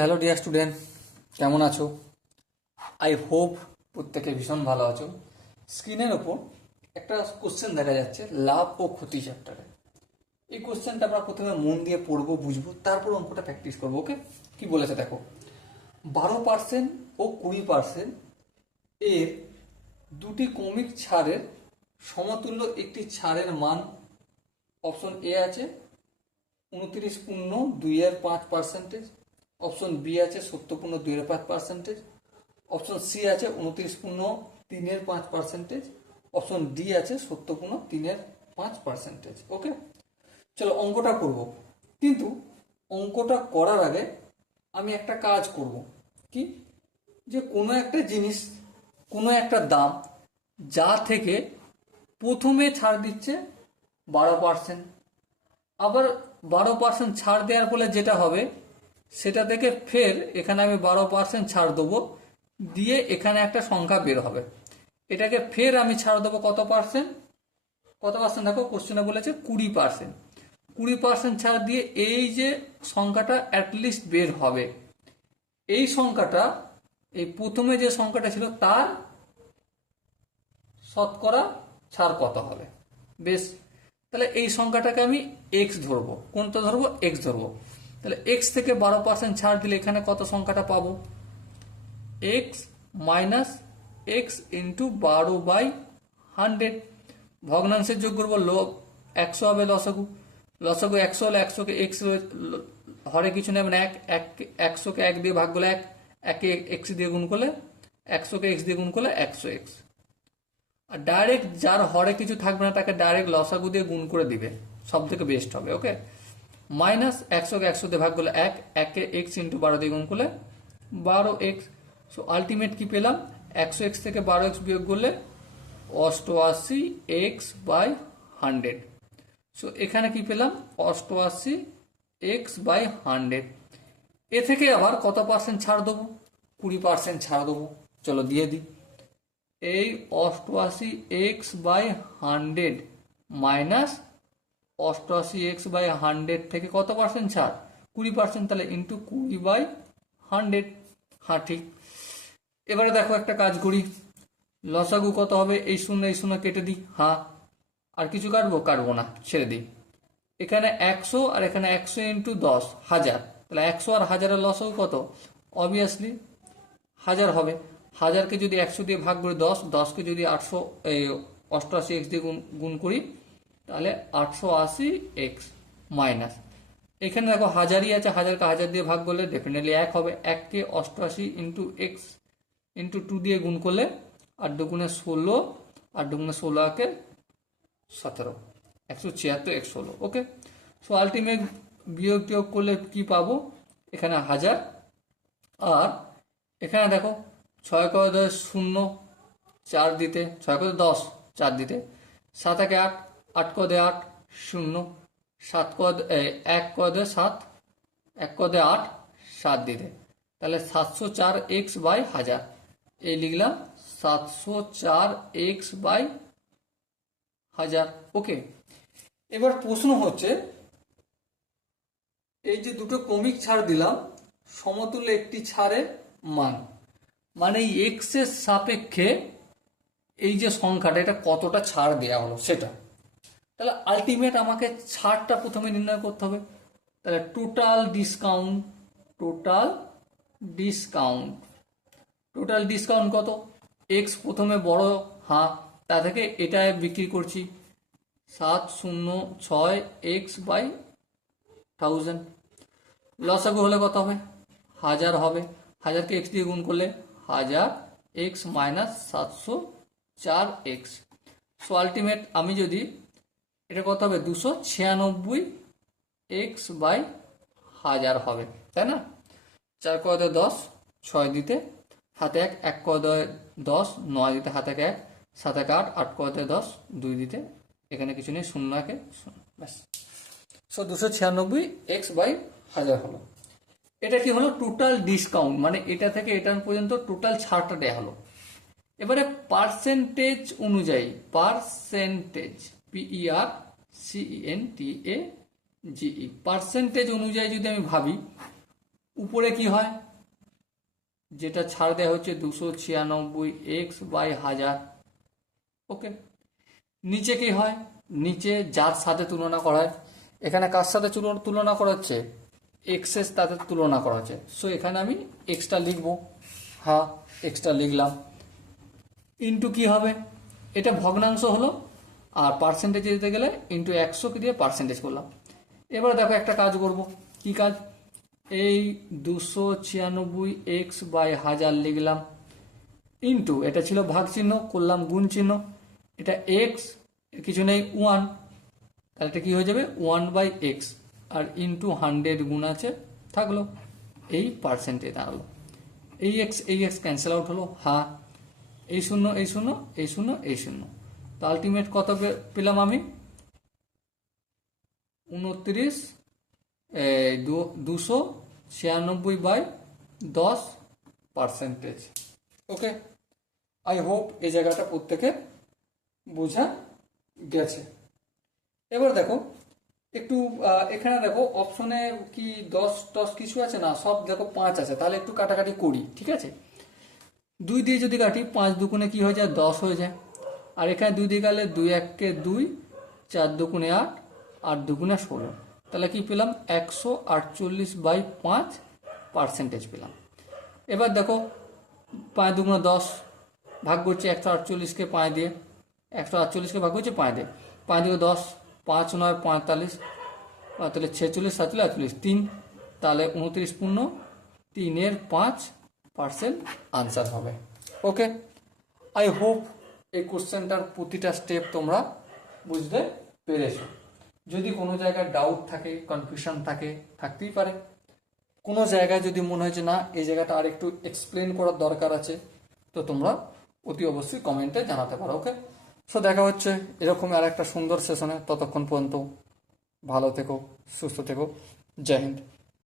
Hello dear student, কেমন আছো? I hope প্রত্যেকে ভীষণ ভালো আছো। স্ক্রিনের ওপর একটা কোশ্চেন দেখা যাচ্ছে লাভ ও ক্ষতি চ্যাপ্টারে। এই কোশ্চেনটা আমরা প্রথমে মন দিয়ে পড়বো, বুঝবো, তারপর অঙ্কটা প্র্যাকটিস করবো। ওকে, কি বলেছে দেখো। 12% ও 20% এর দুটি ক্রমিক ছাড়ের সমতুল্য একটি ছাড়ের মান। অপশন এ আছে 29.2%, অপশন বি আছে 70.2%, অপশন সি আছে 29.3%, অপশন ডি আছে 70.3%। ওকে, চলো অঙ্কটা করব। কিন্তু অঙ্কটা করার আগে আমি একটা কাজ করব। কি? যে কোনো একটা জিনিস, কোনো একটা দাম যা থেকে প্রথমে ছাড় দিচ্ছে 12%, আবার 12% ছাড় দেওয়ার ফলে যেটা হবে সেটা থেকে ফের এখানে আমি 12% ছাড় দেবো, দিয়ে এখানে একটা সংখ্যা বের হবে। এটাকে ফের আমি ছাড় দেবো কত পার্সেন্ট, দেখো কোশ্চেনে বলেছে 20%। 20% ছাড় দিয়ে এই যে সংখ্যাটা অ্যাটলিস্ট বের হবে, এই সংখ্যাটা এই প্রথমে যে সংখ্যাটা ছিল তার শতকরা ছাড় কত হবে। বেশ, তাহলে এই সংখ্যাটাকে আমি এক্স ধরবো। কোনটা ধরবো? এক্স ধরবো। তাহলে এক্স থেকে 12% ছাড় দিলে এখানে কত সংখ্যাটা পাবো? X minus x into 12/100। ভগ্নাংশের যোগ করবো, 100 হবে লসাগু। লসাগু 100 হলে 100কে এক্স হরে কিছু নেই, মানে 100কে 1 দিয়ে ভাগ করলে 1, একে এক্স দিয়ে গুণ করলে 100কে এক্স দিয়ে গুণ করলে 100x। আর ডাইরেক্ট যার হরে কিছু থাকবে না তাকে ডাইরেক্ট লসাগু দিয়ে গুণ করে দিবে, সব থেকে বেস্ট হবে। ওকে, মাইনাস 100কে 100 দিয়ে ভাগ করলে 1, একে এক্স ইন্টু 12 দিয়ে গুণ করলে 12x। সো আলটিমেট কি পেলাম? 100x থেকে 12x বিয়োগ করলে 88x/100। সো এখানে কি পেলাম? 88x/100। এ থেকে আবার কত পার্সেন্ট ছাড় দেবো? 20% ছাড় দেবো। চলো দিয়ে দিই। এই 88x/100 মাইনাস 88x/100 থেকে কত পার্সেন্ট ছাড়? 20%, তাহলে ইন্টু 20/100। হ্যাঁ ঠিক। এবারে দেখো একটা কাজ করি, লসাগু কত হবে? এই শূন্য কেটে দিই। হ্যাঁ, আর কিছু কাটবো না, ছেড়ে দিই। এখানে 100 আর এখানে 100 ইন্টু 10 1000, তাহলে 100 আর 1000-এর লসাগু কত? অবভিয়াসলি 1000 হবে। 1000কে যদি 100 দিয়ে ভাগ করি 10, 10কে যদি 88x দিয়ে গুণ করি তাহলে 880x মাইনাস, এখানে দেখো হাজারই আছে, 1000কে 1000 দিয়ে ভাগ করলে ডেফিনেটলি 1 হবে। 1কে 88 ইন্টু এক্স ইন্টু 2 দিয়ে গুণ করলে 8 দুগুণে 16, 8 দুগুণে 16কে 17, 176x হলো। ওকে, সো আলটিমেট বিয়োগ টিয়োগ করলে কি পাবো? এখানে 1000, আর এখানে দেখো 6 ক 10 0 4 দিতে, 6 ক 10 4 দিতে, 7 একে 8, 8 ক 8 0, 7 ক 1 ক 7, 1 ক 8 7 দিতে, তাহলে 704x/1000। এই লিখলাম 704x/1000। ওকে, এবার প্রশ্ন হচ্ছে, এই যে দুটো ক্রমিক ছাড় দিলাম সমতুল্য একটি ছাড়ের মান, মানে এই এক্স এর সাপেক্ষে এই যে সংখ্যাটা এটা কতটা ছাড় দেওয়া হলো সেটা। তাহলে আলটিমেট আমাকে ছাড়টা প্রথমে নির্ণয় করতে হবে। তাহলে টোটাল ডিসকাউন্ট কত? এক্স প্রথমে বড়, হ্যাঁ, তা থেকে এটা বিক্রি করছি 706x/1000। লসাগু হলে কত হবে? 1000 হবে। 1000কে এক্স দিয়ে গুণ করলে 1000x minus 704x। So ultimate আমি যদি এটা কত হবে? 296x/1000 হবে, তাই না? 4 ক 10, 6 দিতে, হাতে 1, 1 ক 10, 9 দিতে, হাতে 1, 7 1 8, 8 ক 10, 2 দিতে, এখানে কিছু নেই, 0 1 0, ব্যাস। সো 296x/1000 হলো। এটা কি হলো? টোটাল ডিসকাউন্ট, মানে এটা থেকে এটা পর্যন্ত টোটাল ছাড়টা দেওয়া হলো। এবারে পার্সেন্টেজ অনুযায়ী, PERCENTAGE পার্সেন্টেজ অনুযায়ী যদি আমি ভাবি, উপরে কি হয়, যেটা ছাড় দেওয়া হচ্ছে 296x/1000। ওকে, নিচে কি হয়, নিচে যার সাথে তুলনা করা হয়, এখানে কার সাথে তুলনা করা হচ্ছে, এক্স এর সাথে তুলনা করা হচ্ছে। সো এখানে আমি এক্সটা লিখবো, হ্যাঁ এক্সটা লিখলাম। ইন্টু কি হবে, এটা ভগ্নাংশ হলো, আর পার্সেন্টেজ দিতে গেলে ইন্টু 100 দিয়ে পার্সেন্টেজ করলাম। এবার দেখো একটা কাজ করব, কি কাজ, এই 296x/1000 লিখলাম, ইন্টু এটা ছিল ভাগ চিহ্ন, করলাম গুণ চিহ্ন, এটা এক্স কিছু নেই 1, তাহলে এটা কি হয়ে যাবে 1/x, আর ইন্টু 100 গুণ আছে থাকলো, এই পার্সেন্টেজ দাঁড়ালো। এই এক্স ক্যান্সেল আউট হলো, হ্যাঁ এই শূন্য এই শূন্য এই শূন্য এই শূন্য, তো আলটিমেট কত পেলাম আমি, 296/10 ওকে, আই হোপ এই জায়গাটা প্রত্যেকে বোঝা গেছে। এবার দেখো একটু এখানে দেখো অপশনে কি 10 কিছু আছে না, সব দেখো 5 আছে, তাহলে একটু কাটাকাটি করি, ঠিক আছে। 2 দিয়ে যদি কাটি 5 দুগুণে কি হয়ে যায় 10 হয়ে যায়, আর এখানে 2 দিয়ে গেলে 2 1 2, 4 দুগুণে 8, 8 দুগুণে 16, তাহলে কি পেলাম 148/5 পার্সেন্টেজ পেলাম। এবার দেখো 5 দুগুণে 10, ভাগ করছি 148কে 5 দিয়ে, 148কে ভাগ করছি 5 দিয়ে, 5 দিয়ে 10, 5 9 45, 45 46 47 48 3, তাহলে 29 পূর্ণ 3/5% আনসার হবে। ওকে, আই হোপ এই কোশ্চেনটার প্রতিটা স্টেপ তোমরা বুঝতে পেরেছো। যদি কোনো জায়গায় ডাউট থাকে, কনফিউশন থাকে, থাকতেই পারে, কোনো জায়গায় যদি মনে হয় যে না এই জায়গাটা আর একটু এক্সপ্লেন করার দরকার আছে, তো তোমরা অতি অবশ্যই কমেন্টে জানাতে পারো। ওকে, সো দেখা হচ্ছে এরকম আর একটা সুন্দর সেশনে, ততক্ষণ পর্যন্ত ভালো থেকো, সুস্থ থেকো, জয় হিন্দ।